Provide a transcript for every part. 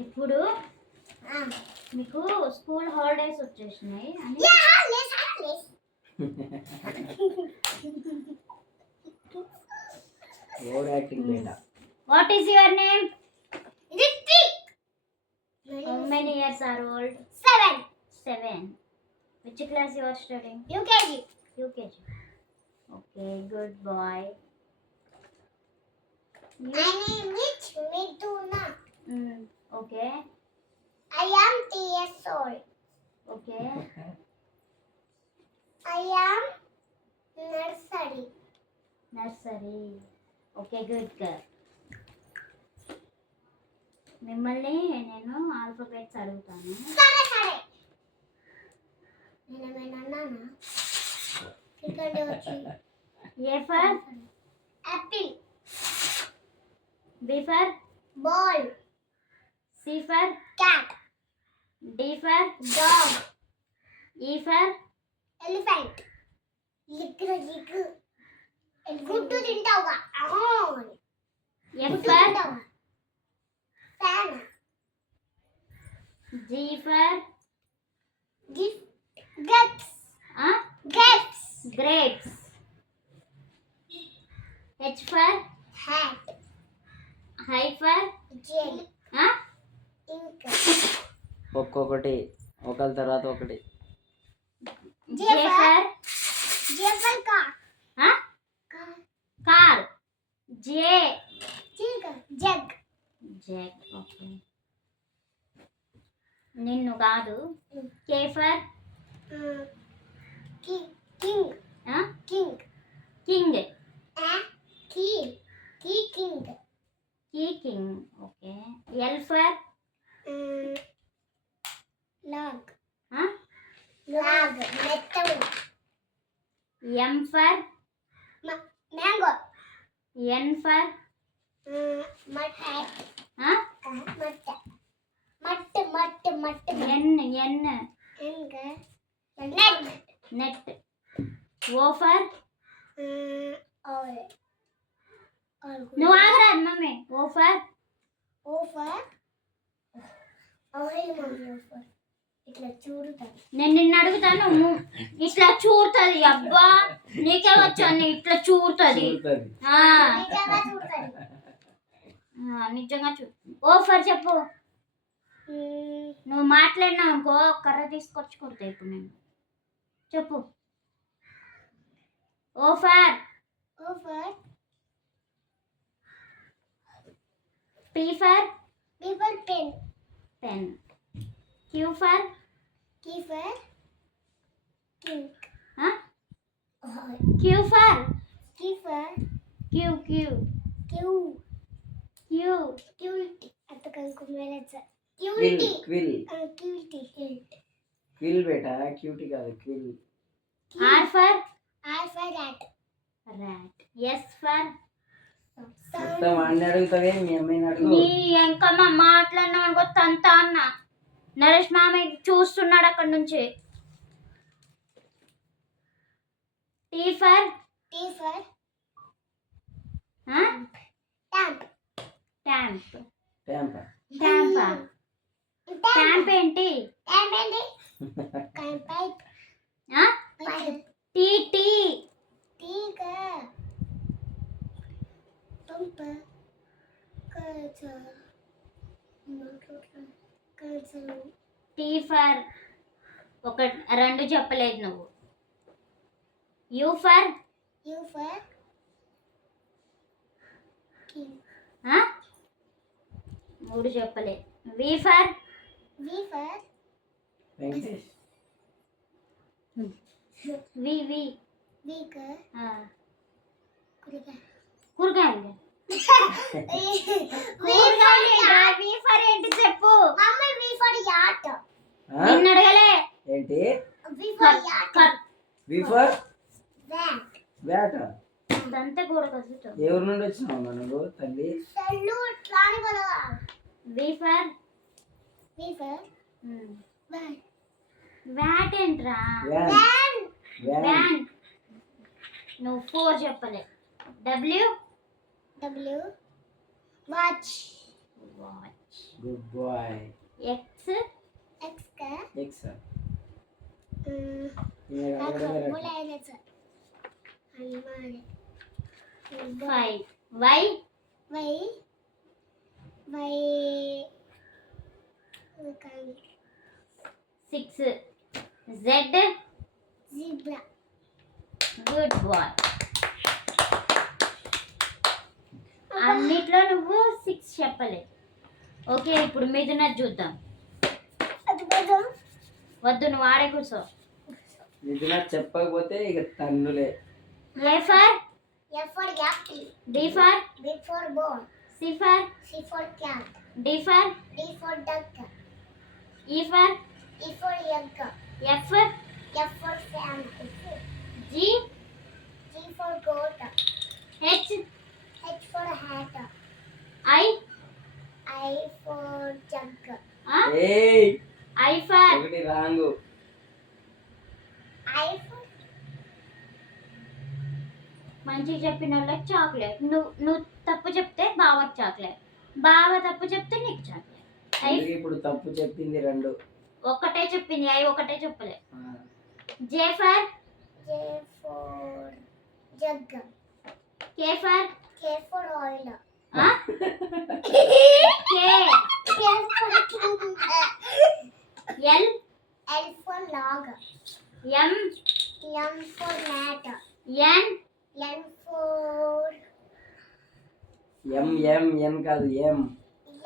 ఇప్పుడు ఆ. మీకు స్కూల్ హాలిడేస్ వచ్చేసినాయి అని what is your name Ritvik. How many years are old Seven. Seven which class you are studying UKG. UKG okay good boy My name is Miduna. Okay I am three years old. Okay I am nursery. Nursery okay good girl మిమ్మల్ని నేను alphabets అడుగుతాను సరే సరే నేను ఏమైనా అన్నానా ఇక్కడ వచ్చి A for apple B for ball C for cat. D for dog. E for elephant. లిగ్గు లిగ్గు. గుడ్డు తింటావుగా. అహో F for fan. G for guts. Guts. Grapes. H for hat I for gel. ఒక్కొక్కటి ఒకరి తర్వాత ఒకటి. జే J. ఫర్ జెఫల్ కా కా కార్ జే జగ్ జగ్ జెక్ ఓకే నిన్ను కాదు K for king king king key key king key king okay L for log log మెత్తడు M for mango N for mat mat mat mat mat mat N N ఇంకా net net O for all నువ్వు ఆగరాదు mummy O for O for oil mummy O for ఇట్లా నేను నిన్ను అడుగుతాను ఇట్లా చూరుతుంది అబ్బా. నీకే వచ్చాను ఇట్లా చూడుతుంది. ఆ, నిజంగా చూ ఓ ఫర్ చెప్పు. నువ్వు మాట్లాడినావు అనుకో కర్ర తీసుకొచ్చి కొడతా ఇప్పుడు నేను. చెప్పు. O for. O for P for pen. Pen. Q for. Q for Q for Q for Q Q Q Q క్యూల్టీ అంత కనుక్కునేది క్విల్ బేటా క్యూటీ కాదు quill R for R for rat rat S for మొత్తం అన్ని అడుగుతావే మీ అమ్మాయిని అడుగు. నీ ఎంకమ్మ మాట్లాడినావు అనుకో తంత అన్న నరేష్ మామయ్య చూస్తున్నాడు అక్కడ నుంచి. T for? T for? Tamp. Tamp. Tamp. ట్యాంప ట్యాంపా ట్యాంప్. ఏంటి? ట్యాంప్ ఏంటి? టీ టీ టీ ఫర్ ఒక రెండు చెప్పలేదు నువ్వు. U for U for? మూడు చెప్పలే. వి ఫర్ వి ఫర్ వి వి వీక ఆ. ఏంటి? చెప్పు ఏంటి వి ఫర్ బ్యాట ఎవరి నుండి వచ్చినావు నువ్వు తల్లి? సెల్లు ట్రాని కదా V for V for van ఏంట్రా వ్యాన్ నువ్వు ఫోర్ చెప్పలే. W W. Watch. Watch. Good boy. X. X. X. Five. Y. Y. Y. Six. Z. Zebra. Good boy. అన్నిట్లో నువ్వు సిక్స్ చెప్పలేదు ఓకే ఇప్పుడు మీదున్నది చూద్దాం. వద్దు నువ్వు ఆడే కూర్చో. చెప్పకపోతే ఇక తన్నులే. A for? F for apple, D for? B for ball, C for? C for cat, D for? D for duck, E for? E for egg, F? F for fan, G? G for goat, H? H for hat, I I for jug, I for ఒకటి wrong. I for మంచిగా చెప్పిన వాళ్ళకి chocolate నువ్వు నువ్వు తప్పు చెప్తే బావకి chocolate బావ తప్పు చెప్తే నీకు చాక్లెట్ ఇప్పుడు తప్పు చెప్పింది రెండు. ఒక్కటే చెప్పింది ఐ ఒకటే చెప్పలే. J for J for jug, K for K for oil, K L for king, L L for log, M M for mat, N N for M M N కాదు ఎం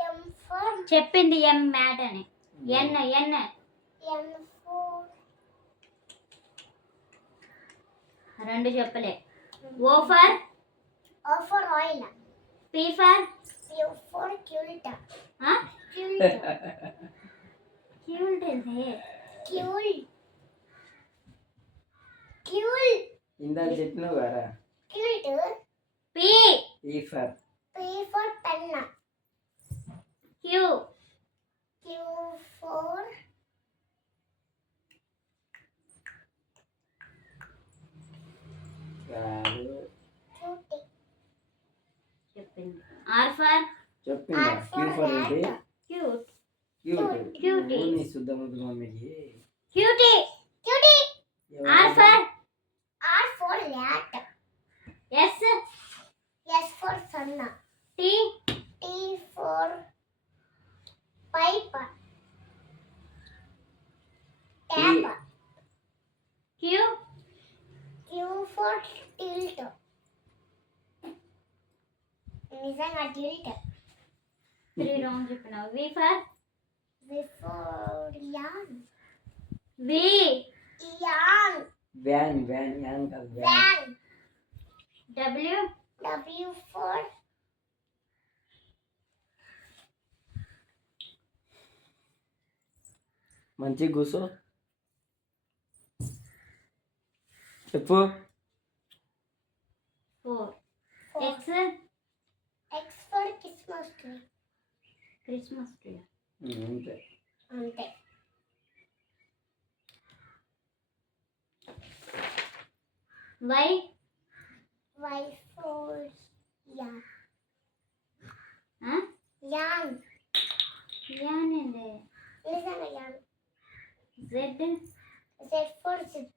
M for చెప్పింది ఎం mat అని ఎన్ ఎన్ M for రెండు చెప్పలే O for O for oil. P for? P for quilt. Huh? Quilt. quilt is here. Quilt. Quilt. இந்த gara? வர P, P. E for? P for penna, Q. Q for Got it. చెప్పింది. R for చెప్పిందా? R Q for ఏంటి? Cute cute Cutie. నీ శుద్ధ ముద్దు మమ్మీకి cutie. ఎవరు? R for R for rat, S S for sun, T T for pipe, tap, Q Q for tilt. నిజంగా tilt. Three wrong చెప్పినావు V for Before yarn. V Yarn. Van van an కాదు van Van. W W? For? మంచి కూసో చెప్పు four four. X Christmas అంతే అంతే Y Y for yarn. ఆ? Yarn. ఏమనింది నిజంగా yarn. Z Z for zip.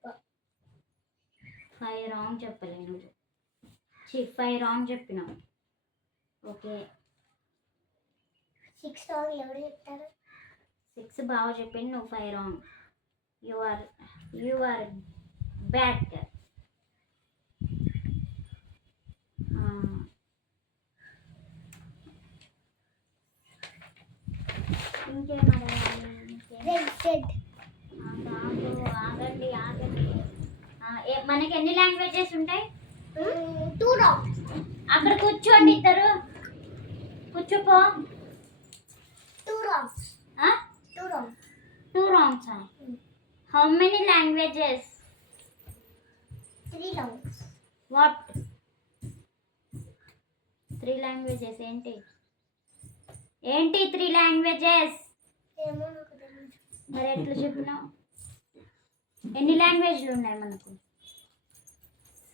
Five wrong చెప్పలేను చి ఫైవ్ రాంగ్ చెప్పినావు ఓకే Six song ఎవరు చెప్తారు? సిక్స్ బాగా చెప్పింది నువ్వు five wrong. You are you are. ఆగు, ఆగండి ఆగండి. మనకి ఎన్ని లాంగ్వేజెస్ ఉంటాయి? rounds. అక్కడ కూర్చోండి ఇద్దరు. కూర్చోపో Two rounds. Two rounds. Two rounds how many languages Three rounds. What three languages ఏంటి? ఏంటి త్రీ లాంగ్వేజెస్. మరి ఎట్లా చెప్పినావు? ఎన్ని లాంగ్వేజ్లు ఉన్నాయి మనకు?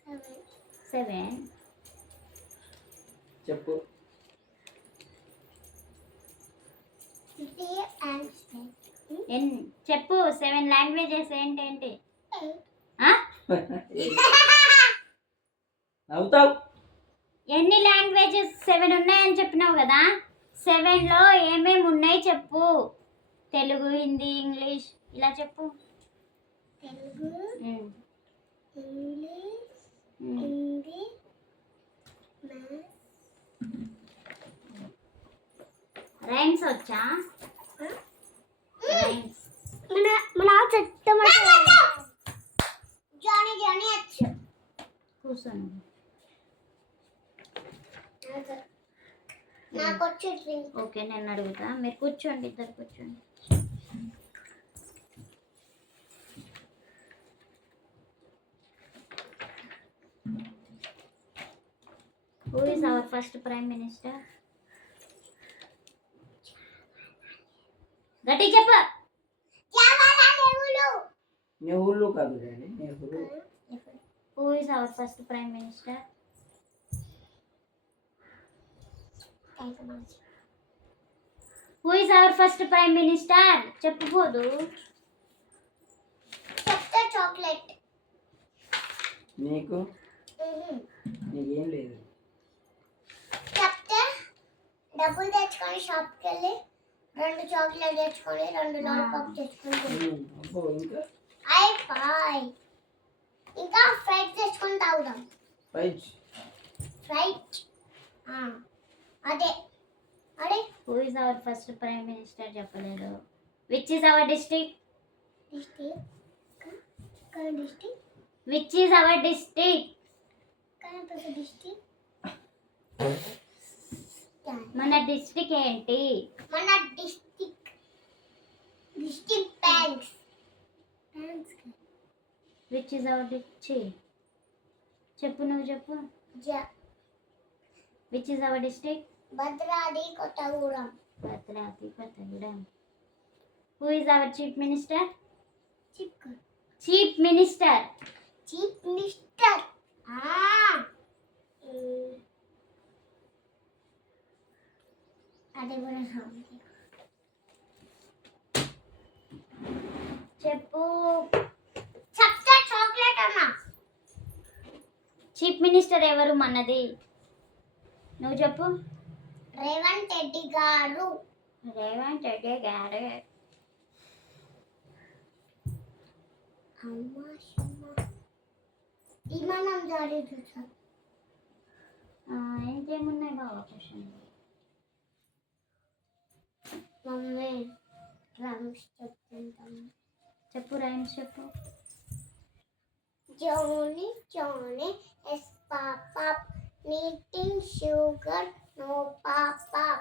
Seven. సెవెన్ చెప్పు. ఎన్ చెప్పు సెవెన్ లాంగ్వేజెస్ ఏంటేంటి? నవ్వుతావు. ఎన్ని లాంగ్వేజెస్ సెవెన్ ఉన్నాయని చెప్పినావు కదా? సెవెన్లో ఏమేమి ఉన్నాయి చెప్పు. తెలుగు హిందీ ఇంగ్లీష్ ఇలా చెప్పు. తెలుగు ఇంగ్లీష్. హిందీ రైమ్స్ వచ్చా? మన మన చెట్టు జానీ జానీ వచ్చు నాకు వచ్చి డ్రింక్ ఓకే నేను అడుగుతా. మీరు కూర్చోండి ఇద్దరు కూర్చోండి. Who is our first prime minister గట్టి చెప్ప. నెహ్రూ కాదు Nehru who is our first prime minister. Who is our first prime minister. చెప్పబోదు చెప్తా చాక్లెట్. నీకు? నీకేం లేదు. చెప్తే డబ్బులు తెచ్చుకొని షాప్కి వెళ్ళి రెండు చాక్లెట్ తెచ్చుకొని రెండు లాలీపాప్ ఇంకా? అయిపోయి ఇంకా ఫ్రైడ్ తెచ్చుకొని తాగుదాం. Five fried? అదే. అదే who is our first prime minister చెప్పలేదు which is our district district district which is our district కనపడ district మన డిస్ట్రిక్ట్ ఏంటి? మన district district banks banks which is our district చెప్పు నువ్వు చెప్పు. Which is our district Bhadradri Kothagudem. Bhadradri Kothagudem. Who is our chief minister chick chief minister chief minister అదే కూడా సామెత. చెప్పు. చెప్తా చాక్లెట్ అన్నా. చీఫ్ మినిస్టర్ ఎవరు మనది? నువ్వు చెప్పు. రేవంత్ రెడ్డి గారు. రేవంత్ రెడ్డి గారు. విమానం జారీ చూసాం. ఇంకేమున్నాయి బాబా question రమ్స్ చెప్తుంటాం చెప్పు రైమ్స్ చెప్పు Johnny, Johnny is pop pop, eating sugar, no pop pop,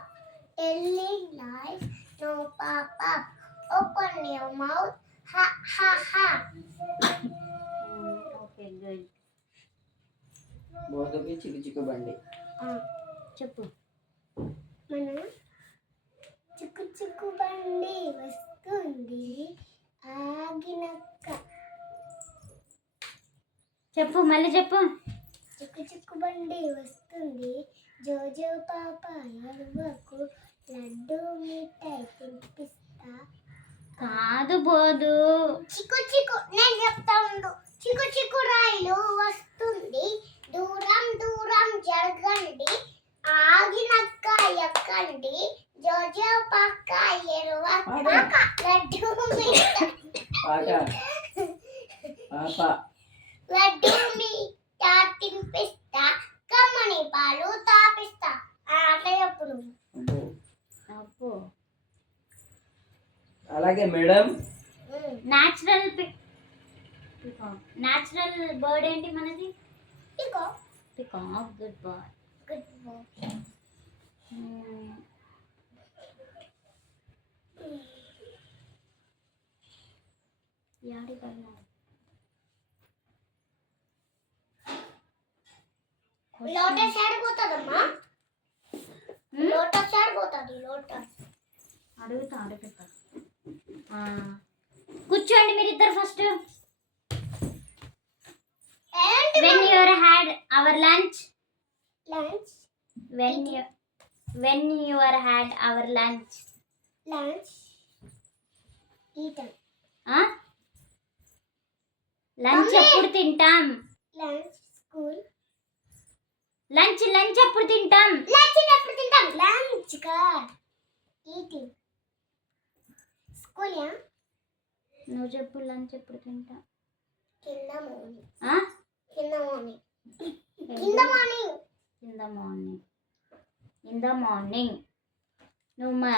telling lies, no pop pop. Open your mouth, ha ha ha. Okay good బోధకి చిక్కు చిక్కు బండి చెప్పు మన చిక్కు చిక్కు బండి వస్తుంది. ఆగినక్క. చెప్పు మళ్ళీ చెప్పు. చిక్కు చిక్కు బండి వస్తుంది. జోజో పాప ఎరువకు లడ్డు మిఠాయి తినిపిస్తా. కాదు బోదు చిక్కు చిక్కు నేను చెప్తా ఉండు. చిక్కు చిక్కు రైలు వస్తుంది. దూరం దూరం జరగండి. ఆగినక్క ఎక్కండి. పక్క ఎరువ లడ్డు లడ్డు తినిపిస్తా. కమ్మని పాలు తాపిస్తా. ఆ, అట్లా చెప్పు నువ్వు అలాగే madam. Um. Natural natural bird ఏంటి మనది? Peacock. Good boy good boy యాడి పడినా? లోటస్ ఆడిపోతుందమ్మా లోటస్ ఆడిపోతుంది లోటస్. అడుగుతా అడుగుతా ఆ, కూర్చోండి మీరిద్దరు ఫస్ట్. ఏంటి when your had our lunch lunch when you when your had our lunch lunch eaten. Lunch! ఎప్పుడు తింటాం Lunch, school. లంచ్ లంచ్ ఎప్పుడు తింటాం Lunch ఎప్పుడు తింటాం lunch God. Eating. School, yeah? నువ్వు చెప్పు లంచ్ ఎప్పుడు తింటాం the morning. ఆ? In the morning. In the morning. In the morning in the morning నువ్వు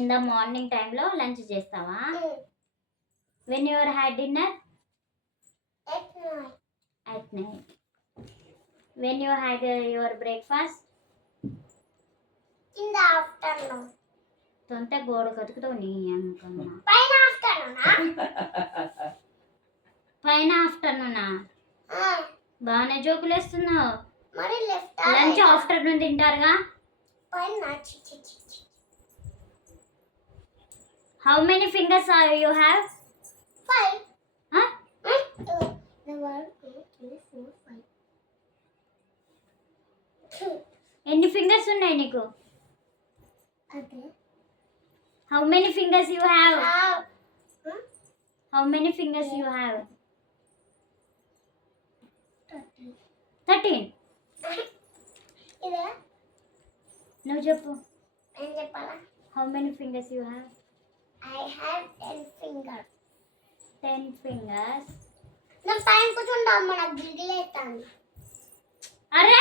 ఇన్ ద మార్నింగ్ టైంలో లంచ్ చేస్తావా. When your had dinner At night. Night when you had your breakfast In the afternoon. తొంత గోడ కతుకుతావు నీ అనుకున్నా పైన afternoon, పైన ఆఫ్టర్నూనా? బాగానే జోకులు వేస్తున్నావు మరి లెఫ్ట్ లంచ్ ఆఫ్టర్నూన్ తింటారుగా పైన. How many fingers you have Five. Huh? Uh, the one, two, three, four, five. Two. ఎన్ని ఫింగర్స్ ఉన్నాయి నీకు Okay. How many fingers you have How? Huh? How many fingers you have Thirty. Thirteen ఇదే నువ్వు చెప్పు ఏం చెప్పాలా how many fingers you have I have ten finger ten fingers నా పైన కూర్చుంటాం మనకు గిరిలేస్తాను అరే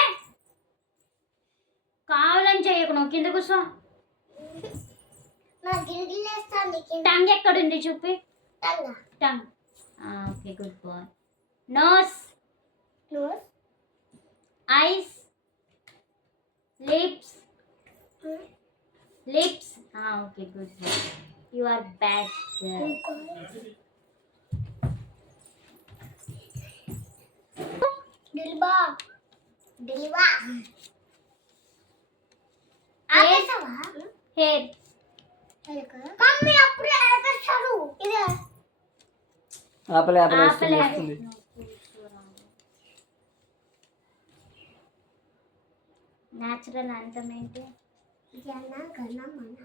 కావాలని చేయకు నువ్వు కింద కూర్చో నా గిరిగిలేస్తాను కింద టంగ్ ఎక్కడుంది చూపి టంగా tongue okay good boy nose nose eyes lips lips okay good boy you are bad డిల్బా డిల్బా ఆపేసావా? హెయిర్ మమ్మీ అప్పుడే ఆపేశారు ఇదే. ఆపలే ఆపలే వస్తుంది ఆపలే. వస్తుంది. న్యాచురల్ అంతం ఏంటి? జన గణ మన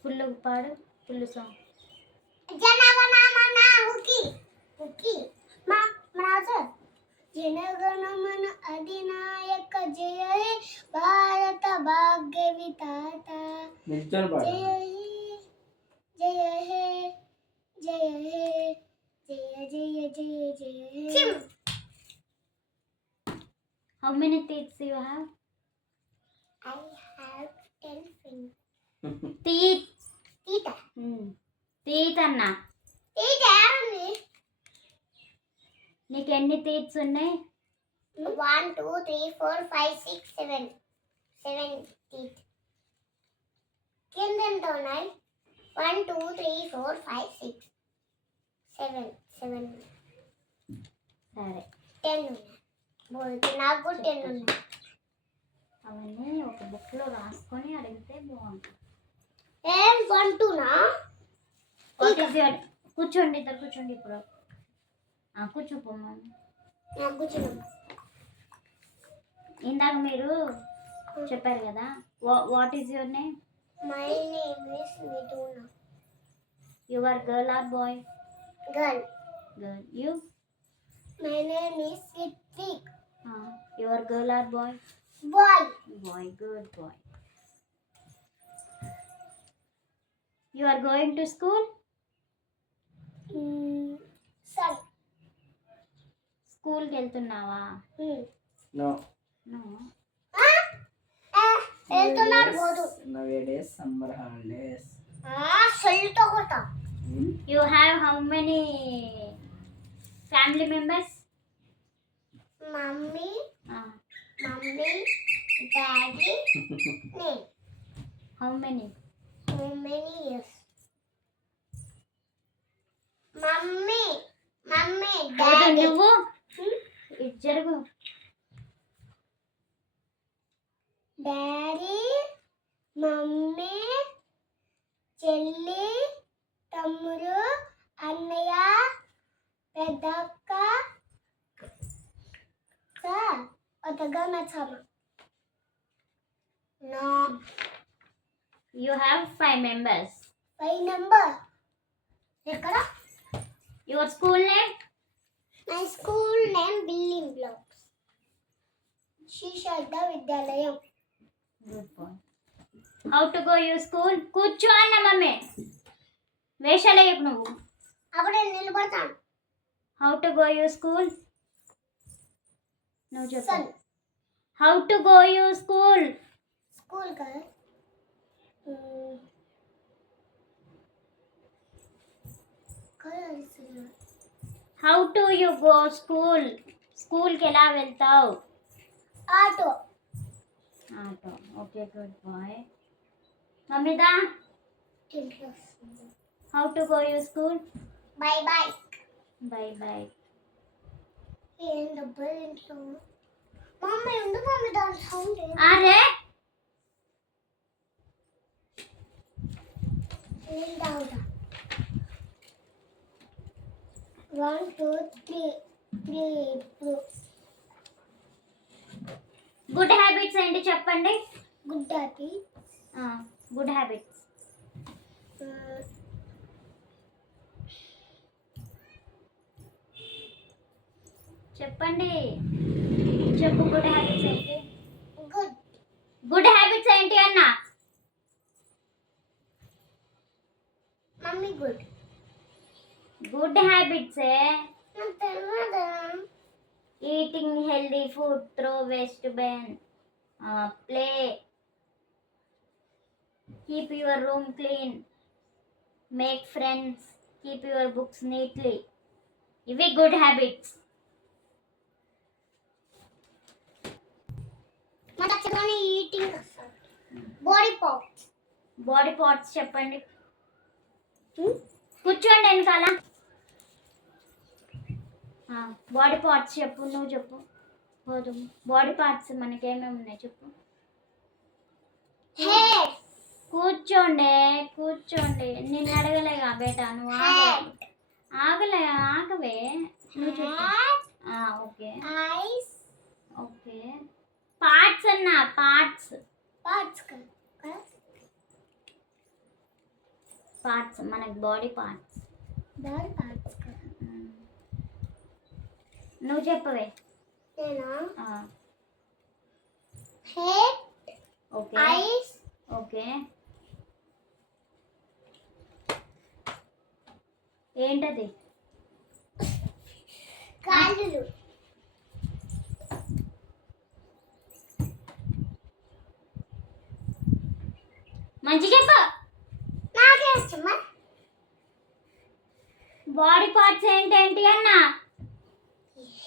ఫుల్ పాడు ఫుల్ సాంగ్ మన హుకి హుకి మా మన జనగణ మన అధినాయక జయ హే భారత భాగ్య విధాత నిల్చొని పాడు జయ హే జయ హే జయ హే జయ జయ జయ జయ హే how many teeths you have I have ten fingers. Teeth Teeth. Teeth అన్న Teeth ఏముంది నీకు ఎన్ని టీత్స్ ఉన్నాయి one two three four five six seven. Seven teeth కింద ఎంత ఉన్నాయి? One two three four five six seven seven. సరే. Ten ఉన్నాయి. నాకు కూడా టెన్ ఉన్నాయి. అవన్నీ ఒక బుక్లో రాసుకొని అడిగితే బాగుంటుంది. ఏం వన్ టూనా కూర్చోండి ఇద్దరు కూర్చోండి ఇప్పుడు. నాకు కూర్చున్నా ఇందాక మీరు చెప్పారు కదా what is your name my name is Mithuna your girl or boy girl girl you my name is Ritvik your girl or boy boy boy good boy you are going to school son స్కూల్కి వెళ్తున్నావా? No No. వెళ్తున్నాడు పోదు నవే days summer holidays సెల్తో కొట్ట You have how many family members? Mummy Uh, mummy daddy నేను. How many? How many years mummy mummy వద్దు, daddy. నువ్వు? డాడీ మమ్మీ చెల్లి తమ్ముడు అన్నయ్య పెద్దక్క సార్ ఒక్కగా నచ్చమ్మ no You have five members. Five number ఎక్కడ your school name my school name building blocks Shri Shraddha Vidyalayam good boy how to go you school కూర్చో అన్న మమ్మీ వేషాలేయకు నువ్వు. అప్పుడు నేను నిలబడతాను. How to go you school నువ్వు చెప్పు. Son how to go you school school కదా మ్మ్. కలర్ ఇస్తున్నా. How to you go school స్కూల్కి ఎలా వెళ్తావు? Auto auto okay good boy మమ్మీదా ఇంట్లో వస్తుంది how to go you school bye bye bye bye ఏం డబ్బులు ఇంట్లో మమ్మీ ఉండు మమ్మీ దాని సౌండ్ అరే నీళ్ళు తాగుతా వన్ టూ త్రీ త్రీ ఇప్పుడు గుడ్ హ్యాబిట్స్ ఏంటి చెప్పండి? గుడ్ హ్యాపీ గుడ్ హ్యాబిట్స్ చెప్పండి. చెప్పు గుడ్ హ్యాబిట్స్ ఏంటి? గుడ్ గుడ్ హ్యాబిట్స్ ఏంటి అన్న? మమ్మీ గుడ్ గుడ్ హ్యాబిట్సే తెలియదు eating healthy food throw waste bin play keep your room clean make friends keep your books neatly ఇవి good habits eating body parts body parts చెప్పండి. కూర్చోండి వెనకాల. Body parts చెప్పు నువ్వు చెప్పు. పోదు. బాడీ పార్ట్స్ మనకి ఏమేమి ఉన్నాయి చెప్పు. కూర్చోండి కూర్చోండి. నేను అడగలేగా బేట నువ్వు ఆగలే ఆగవే. నువ్వు చెప్పు. ఆ, ఓకే. Eyes okay. పార్ట్స్ అన్న పార్ట్స్ పార్ట్స్ పార్ట్స్ మనకి బాడీ పార్ట్స్ బాడీ పార్ట్స్ నువ్వు చెప్పవే. నేను? ఆ, హెడ్ ఓకే. Eyes okay. ఏంటది? కాళ్ళు. మంచి చెప్పు. నాకే బాడీ పార్ట్స్ ఏంటేంటి అన్న?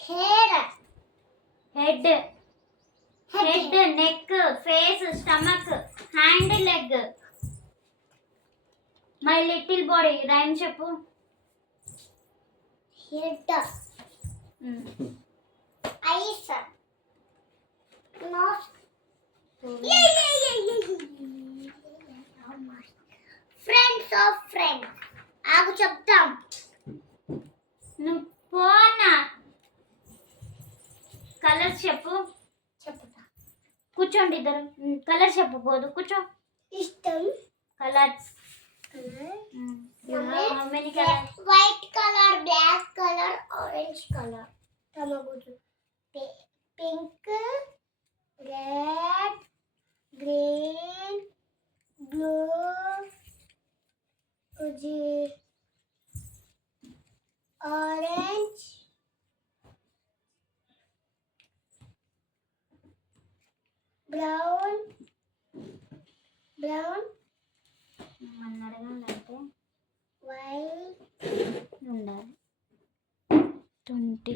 Hair head. Head. Neck face stomach hand leg. My little body rhyme చెప్పు. Head. Eyes. Nose. Friends of friends ఆగు చెప్తాం. నువ్వు పోనా? కలర్స్ చెప్పు. చెప్తా కూర్చోండి ఇద్దరు. కలర్స్ చెప్పు పోదు. కూర్చో. ఇష్టం. Colours. White colour black colour orange colour. తమగుడు pink red green blue orange brown brown മണ്ണടകൾ ഉണ്ടായിട്ട് വൈറ്റ്. ഉണ്ട് ട്വന്റി